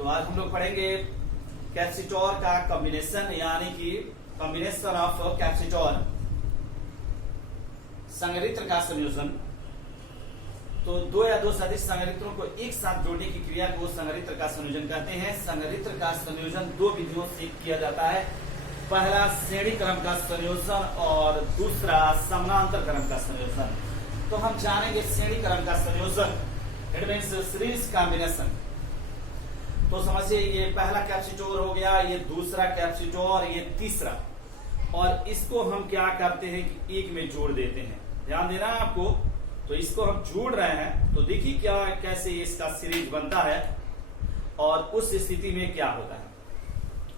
तो आज हम लोग पढ़ेंगे कैपेसिटर का कॉम्बिनेशन, यानी कि कॉम्बिनेशन ऑफ कैपेसिटर, संधारित्र का संयोजन। तो दो या दो से अधिक संधारित्रों को एक साथ जोड़ने की क्रिया को संधारित्र का संयोजन कहते हैं। संधारित्र का संयोजन दो विधियों से किया जाता है। पहला श्रेणी क्रम का संयोजन और दूसरा समानांतर क्रम का संयोजन। तो हम जानेंगे श्रेणी क्रम का संयोजन, इट मींस सीरीज कॉम्बिनेशन। तो समझिए ये पहला कैपेसिटर हो गया, ये दूसरा कैपेसिटर, ये तीसरा, और इसको हम क्या करते हैं कि एक में जोड़ देते हैं। ध्यान देना है आपको। तो इसको हम जोड़ रहे हैं, तो देखिए क्या कैसे इसका सीरीज बनता है और उस स्थिति में क्या होता है।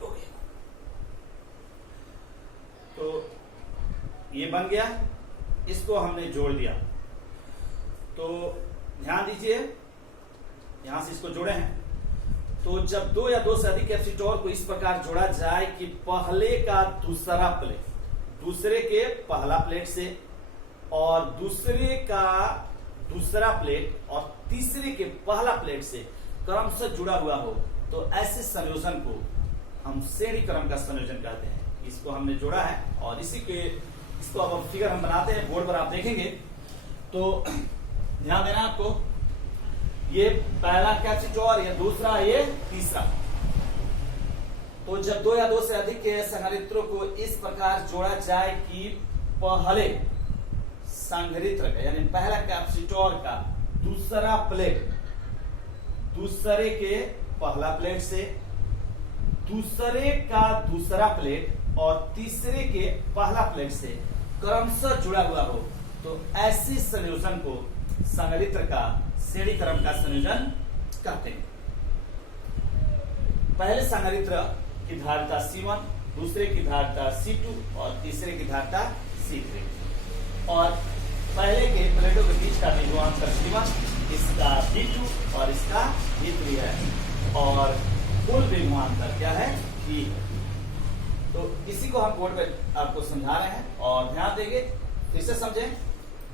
ओके, तो ये बन गया, इसको हमने जोड़ दिया। तो ध्यान दीजिए, यहां से इसको जोड़े हैं। तो जब दो या दो से अधिक कैपेसिटर को इस प्रकार जोड़ा जाए कि पहले का दूसरा प्लेट दूसरे के पहला प्लेट से और दूसरे का दूसरा प्लेट और तीसरे के पहला प्लेट से क्रमशः जुड़ा हुआ हो, तो ऐसे संयोजन को हम श्रेणी क्रम का संयोजन कहते हैं। इसको हमने जोड़ा है और इसको अब फिगर हम बनाते हैं, बोर्ड पर आप देखेंगे। तो ध्यान देना आपको, ये पहला कैपेसिटर, ये दूसरा, ये तीसरा। तो जब दो या दो से अधिक के संधारित्रों को इस प्रकार जोड़ा जाए कि पहले संधारित्र का यानी पहला कैपेसिटर का दूसरा प्लेट दूसरे के पहला प्लेट से, दूसरे का दूसरा प्लेट और तीसरे के पहला प्लेट से क्रमशः जुड़ा हुआ हो, तो ऐसे संयोजन को संधारित्र का श्रेणी क्रम का संयोजन कहते हैं। पहले संधारित्र की धारिता C1, दूसरे की धारिता C2 और तीसरे की धारिता C3, और पहले के प्लेटों के बीच का विभवांतर C1, इसका V2 और इसका V3 है, और कुल विभवांतर क्या है, V है। तो इसी को हम बोर्ड पे आपको समझा रहे हैं और ध्यान देंगे, फिर से समझें।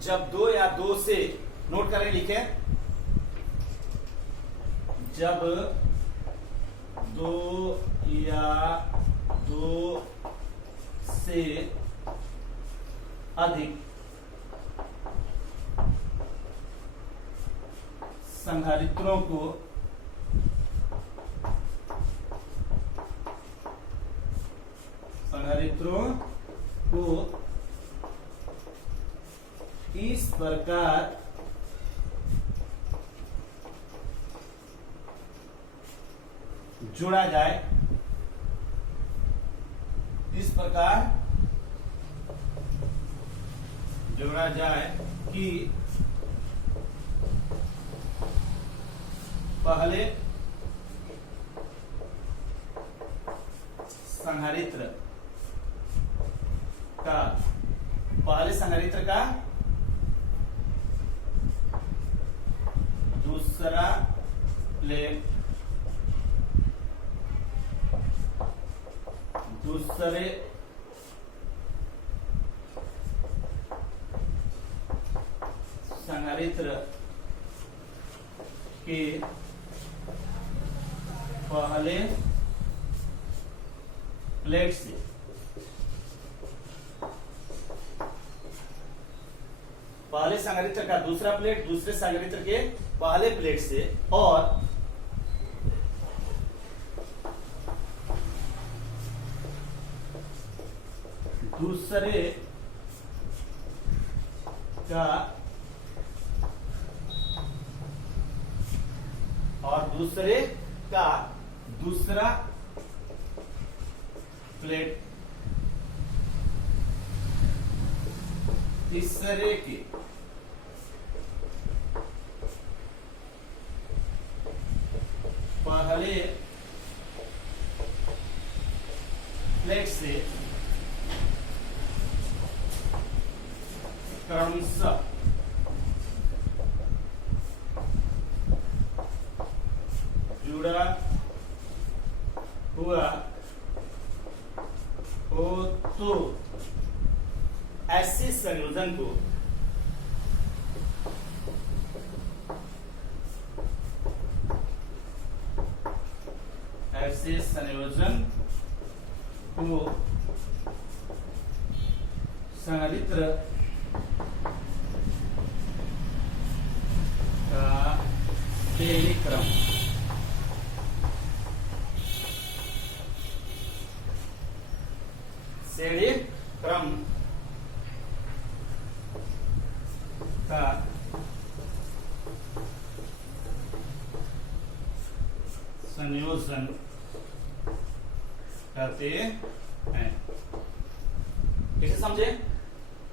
जब दो या दो से, नोट करें, लिखें, जब दो या दो से अधिक संधारित्रों को इस प्रकार जोड़ा जाए, इस प्रकार जोड़ा जाए कि पहले संधारित्र का दूसरा प्लेट दूसरे संधारित्र के पहले प्लेट से पहले संधारित्र का दूसरा प्लेट दूसरे संधारित्र के पहले प्लेट से और दूसरे का दूसरा प्लेट तीसरे के पहले प्लेट से क्रमशः जुड़ा हुआ हो, तो ऐसे संयोजन को ऐसे संयोजन को संगरित्र का श्रेणी क्रम का संयोजन करते हैं। कैसे समझे?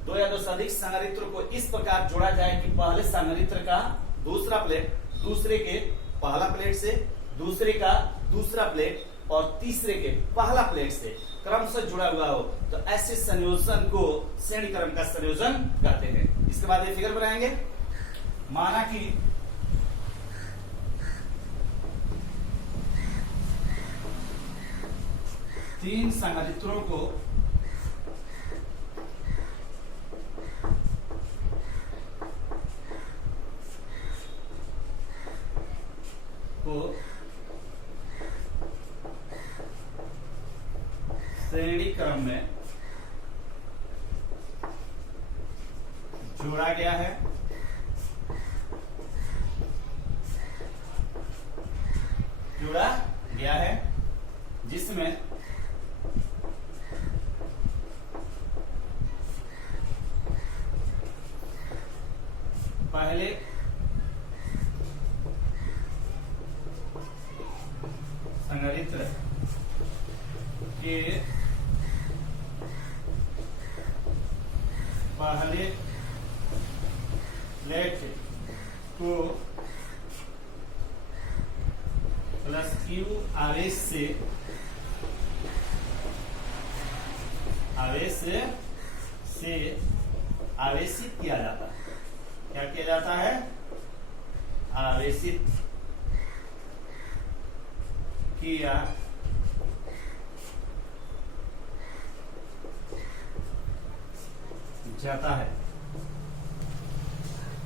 दो या दो से अधिक संधारित्र को इस प्रकार जोड़ा जाए कि पहले संधारित्र का दूसरा प्लेट दूसरे के पहला प्लेट से, दूसरे का दूसरा प्लेट और तीसरे के पहला प्लेट से क्रमशः जुड़ा हुआ हो, तो ऐसे संयोजन को श्रेणी क्रम का संयोजन कहते हैं। इसके बाद ये फिगर बनाएंगे। माना कि तीन संधारित्रों को श्रेणी क्रम में जोड़ा गया है। जिसमें पहले संधारित्र के पहले प्लेट को प्लस क्यू आवेश से आवेशित किया जाता है। क्या किया जाता है? आवेशित किया जाता है।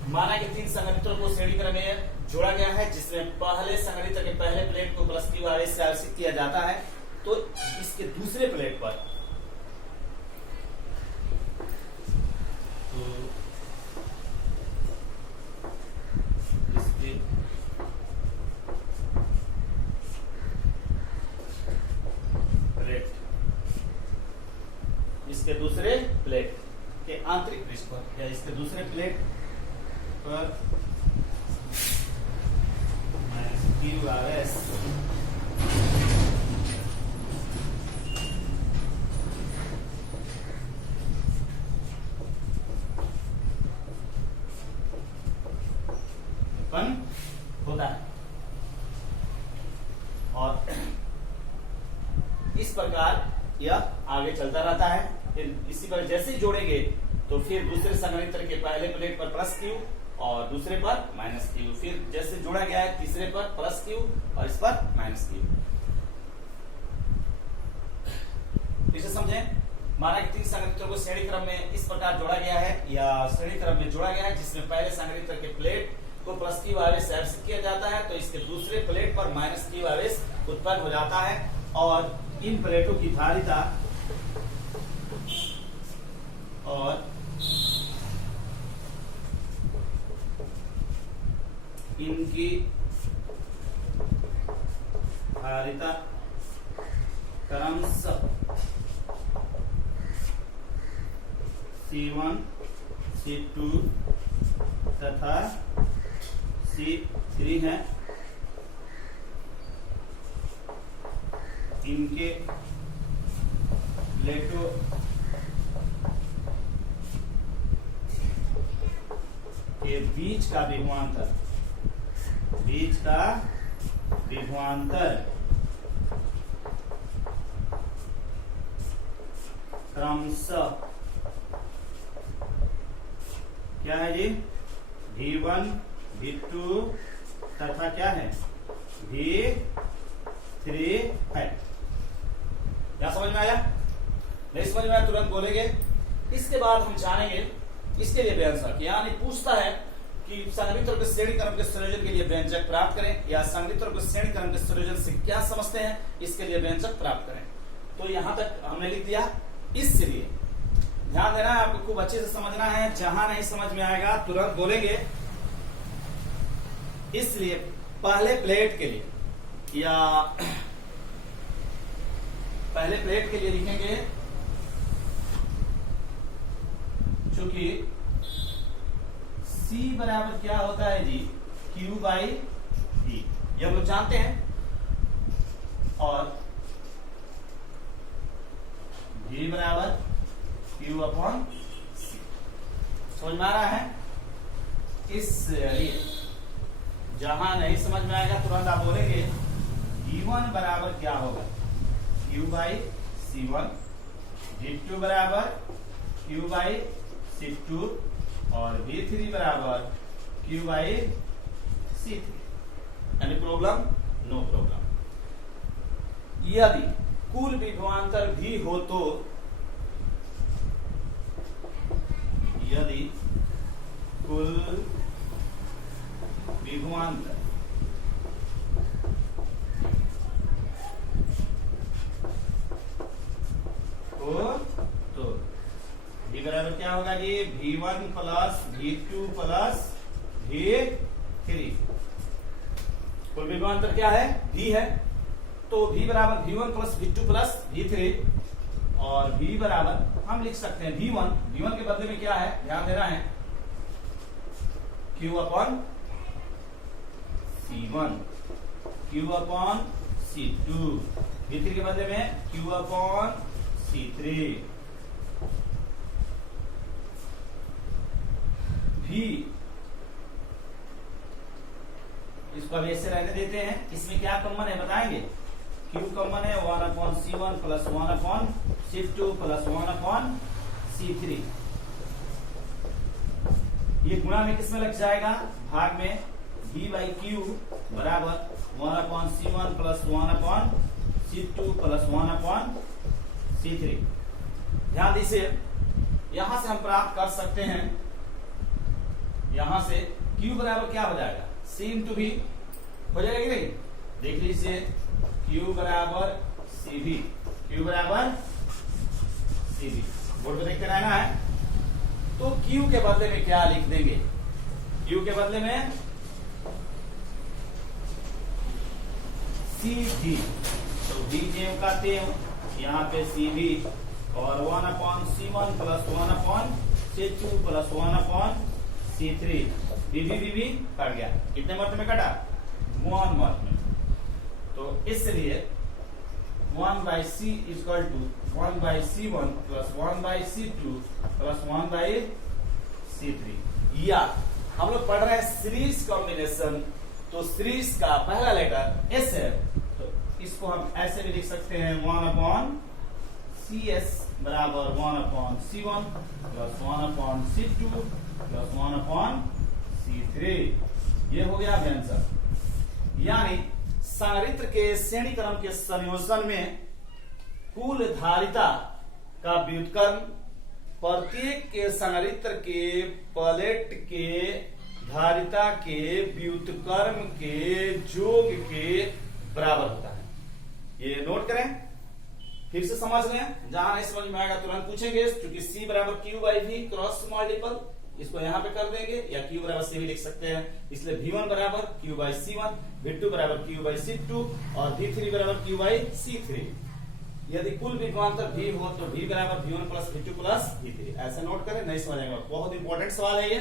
माना कि तीन संधारित्रों को श्रेणी क्रम में जोड़ा गया है, जिसमें पहले संधारित्र के पहले प्लेट को प्लस क्यू आवेश से आवेशित किया जाता है, तो इसके दूसरे प्लेट पर इसके दूसरे प्लेट के आंतरिक पृष्ठ पर या इसके दूसरे प्लेट पर क्यू आवेश उत्पन्न होता है। और इस प्रकार यह आगे चलता रहता है। इसी पर जैसे ही जोड़ेंगे तो फिर दूसरे संधारित्र के पहले प्लेट पर प्लस क्यू और दूसरे पर माइनस क्यू, फिर जैसे जोड़ा गया है तीसरे पर प्लस क्यू और इस पर माइनस क्यू। इसे समझें। माना कि तीन संधारित्रों को श्रेणी क्रम में इस प्रकार जोड़ा गया है या श्रेणी क्रम में जोड़ा गया है, जिसमें पहले संधारित्र के प्लेट को प्लस क्यू आवेश से आवेशित किया जाता है, तो इसके दूसरे प्लेट पर माइनस क्यू आवेश उत्पन्न हो जाता है। और इन प्लेटों की धारिता और इनकी धारिता क्रमशः C1, C2 तथा C3 है। इनके प्लेटों के बीच का विभवांतर क्रमशः क्या है जी? V1, V2 तथा क्या है? V3 है। क्या समझ में आया? नहीं समझ में आया तुरंत बोलेंगे। इसके बाद हम जानेंगे इसके लिए भी आंसर। यानी पूछता है कि संगठित और श्रेणी क्रम के संयोजन के लिए व्यंजक प्राप्त करें, या संगठित और श्रेणी क्रम के संयोजन से क्या समझते हैं इसके लिए व्यंजक प्राप्त करें। तो यहां तक हमने लिख दिया। इसलिए ध्यान देना है, आपको खूब अच्छे से समझना है, जहां नहीं समझ में आएगा तुरंत बोलेंगे। इसलिए पहले प्लेट के लिए या पहले प्लेट के लिए लिखेंगे, चूंकि C बराबर क्या होता है जी, Q बाई V, ये हम लोग जानते हैं, और V बराबर Q अपॉन C। समझ में आ रहा है? इसलिए जहां नहीं समझ में आएगा तुरंत आप बोलेंगे V1 बराबर क्या होगा, Q बाई C1, V2 बराबर Q बाई C2, और V3 बराबर Q by C3। Any problem? No problem. यदि कुल विभवांतर भी हो तो, यदि कुल विभवांतर हो तो V बराबर क्या होगा जी, V1 plus V2 plus V3। कुल विभवांतर क्या है, V है, तो V बराबर V1 plus V2 plus V3, और V बराबर हम लिख सकते हैं V1 के बदले में क्या है, ध्यान देना है, Q upon C1, Q upon C2, V3 के बदले में Q अपॉन C3। भी इसको अब ऐसे रहने देते हैं। इसमें क्या कॉमन है बताएंगे, Q कॉमन है 1 upon C1 plus 1 upon C2 plus 1 upon C3। ये गुणा में किसमें लग जाएगा, भाग में, V बाई Q बराबर 1 upon C1 plus 1 upon C2 plus 1 upon C3। ध्यान दीजिए, यहां से हम प्राप्त कर सकते हैं, यहां से Q बराबर क्या हो जाएगा, C इंटू V हो जाएगा कि नहीं, देख लीजिए, Q बराबर CV, Q बराबर CV, बोर्ड पे देखते रहना है। तो Q के बदले में क्या लिख देंगे, Q के बदले में CV, तो DJ का तेव यहाँ पे CV, और 1 upon C1 plus 1 upon C2 plus 1 upon C3। बीबी कट गया, कितने मत में कटा, 1 मत में। तो इसलिए 1 by C equal to 1 by C1 plus 1 by C2 plus 1 by C3। या हम लोग पढ़ रहे हैं सीरीज कॉम्बिनेशन, तो सीरीज का पहला लेटर S है, तो इसको हम ऐसे भी लिख सकते हैं 1 अपॉन CS बराबर 1 upon C1 plus 1 upon C2 plus 1 upon C3। ये हो गया व्यंजक। यानी संगरित्र के श्रेणी क्रम के संयोजन में कुल धारिता का व्युत्क्रम प्रत्येक के संगरित्र के प्लेट के धारिता के व्युत्क्रम के योग के बराबर होता है। ये नोट करें, फिर से समझ लें, जहां नहीं समझ में आएगा तुरंत पूछेंगे, क्योंकि C बराबर Q by V cross multiple, इसको यहां पे कर देंगे, या Q बराबर C भी लिख सकते हैं। इसलिए V1 बराबर Q बाई C1, V2 बराबर Q बाई C2, और V3 बराबर Q बाई C3। यदि कुल विभवांतर V हो तो V बराबर V1 plus V2 plus V3। ऐसे नोट करें, नहीं समझ आएगा, बहुत इंपॉर्टेंट सवाल है ये।